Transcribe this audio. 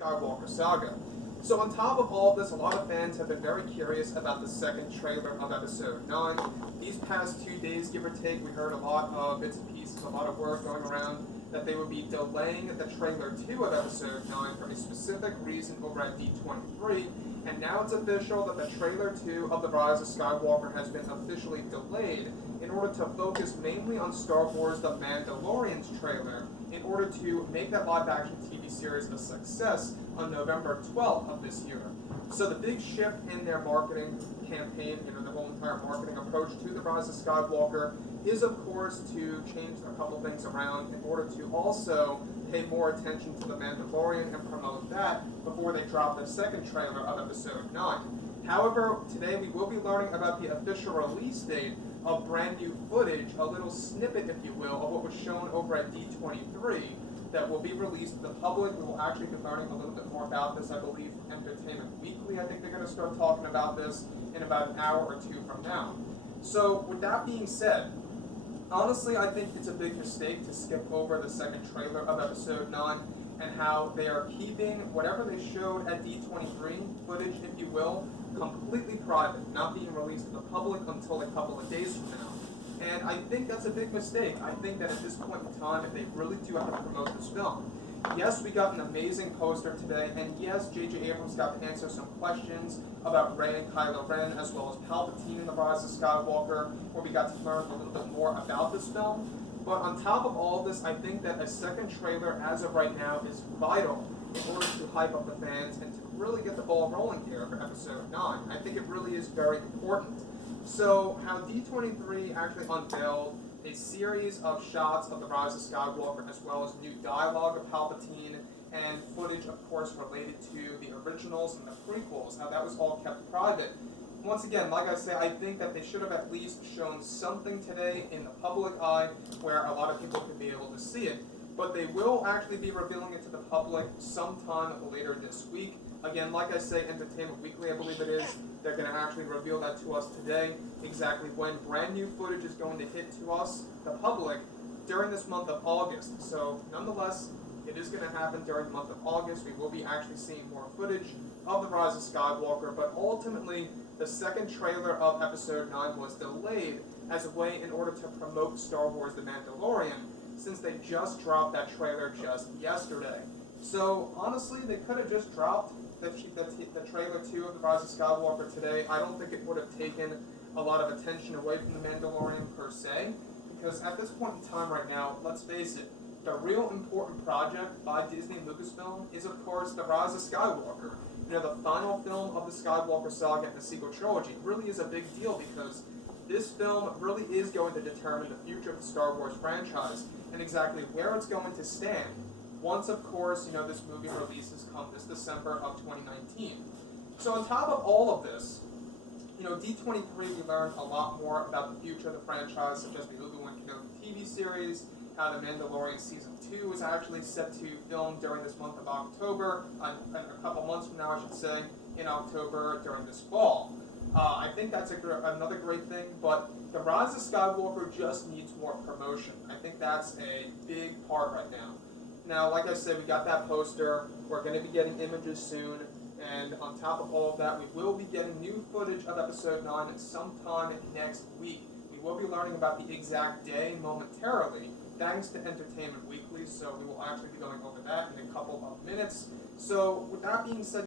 Skywalker saga. So on top of all of this, a lot of fans have been very curious about the second trailer of Episode 9. These past 2 days, give or take, we heard a lot of bits and pieces, a lot of word going around that they would be delaying the trailer 2 of Episode 9 for a specific reason over at D23. And now it's official that the trailer 2 of The Rise of Skywalker has been officially delayed in order to focus mainly on Star Wars The Mandalorian's trailer in order to make that live-action TV series a success on November 12th of this year. So the big shift in their marketing campaign, the whole entire marketing approach to The Rise of Skywalker is, of course, to change a couple things around in order to also pay more attention to The Mandalorian and promote that before they drop the second trailer of Episode 9. However, today we will be learning about the official release date of brand new footage, a little snippet, if you will, of what was shown over at D23 that will be released to the public. We will actually be learning a little bit more about this, I believe, from Entertainment Weekly. I think they're going to start talking about this in about an hour or two from now. So with that being said, honestly, I think it's a big mistake to skip over the second trailer of Episode 9 and how they are keeping whatever they showed at D23 footage, if you will, completely private, not being released to the public until a couple of days from now. And I think that's a big mistake. I think that at this point in time, if they really do have to promote this film, yes, we got an amazing poster today, and yes, J.J. Abrams got to answer some questions about Rey and Kylo Ren, as well as Palpatine in The Rise of Skywalker, where we got to learn a little bit more about this film. But on top of all of this, I think that a second trailer, as of right now, is vital in order to hype up the fans and to really get the ball rolling here for Episode 9. I think it really is very important. So, how D23 actually unveiled a series of shots of The Rise of Skywalker, as well as new dialogue of Palpatine, and footage, of course, related to the originals and the prequels, how that was all kept private. Once again, like I say, I think that they should have at least shown something today in the public eye where a lot of people could be able to see it. But they will actually be revealing it to the public sometime later this week. Again, like I say, Entertainment Weekly, I believe it is, they're going to actually reveal that to us today, exactly when brand new footage is going to hit to us, the public, during this month of August. So, nonetheless, it is going to happen during the month of August. We will be actually seeing more footage of The Rise of Skywalker, but ultimately, the second trailer of Episode 9 was delayed as a way in order to promote Star Wars The Mandalorian, since they just dropped that trailer just yesterday. So, honestly, they could have just dropped the trailer 2 of The Rise of Skywalker today. I don't think it would have taken a lot of attention away from The Mandalorian per se, because at this point in time right now, let's face it, the real important project by Disney Lucasfilm is, of course, The Rise of Skywalker. The final film of the Skywalker saga and the sequel trilogy really is a big deal because this film really is going to determine the future of the Star Wars franchise and exactly where it's going to stand once, of course, this movie releases come this December of 2019. So on top of all of this, D23, we learned a lot more about the future of the franchise, such as the Obi-Wan Kenobi TV series, how The Mandalorian Season 2 is actually set to film during this month of October, and a couple months from now, I should say, in October during this fall. I think that's another great thing, but The Rise of Skywalker just needs more promotion. I think that's a big part right now. Now, like I said, we got that poster. We're going to be getting images soon. And on top of all of that, we will be getting new footage of Episode 9 sometime next week. We will be learning about the exact day momentarily, thanks to Entertainment Weekly. So we will actually be going over that in a couple of minutes. So with that being said,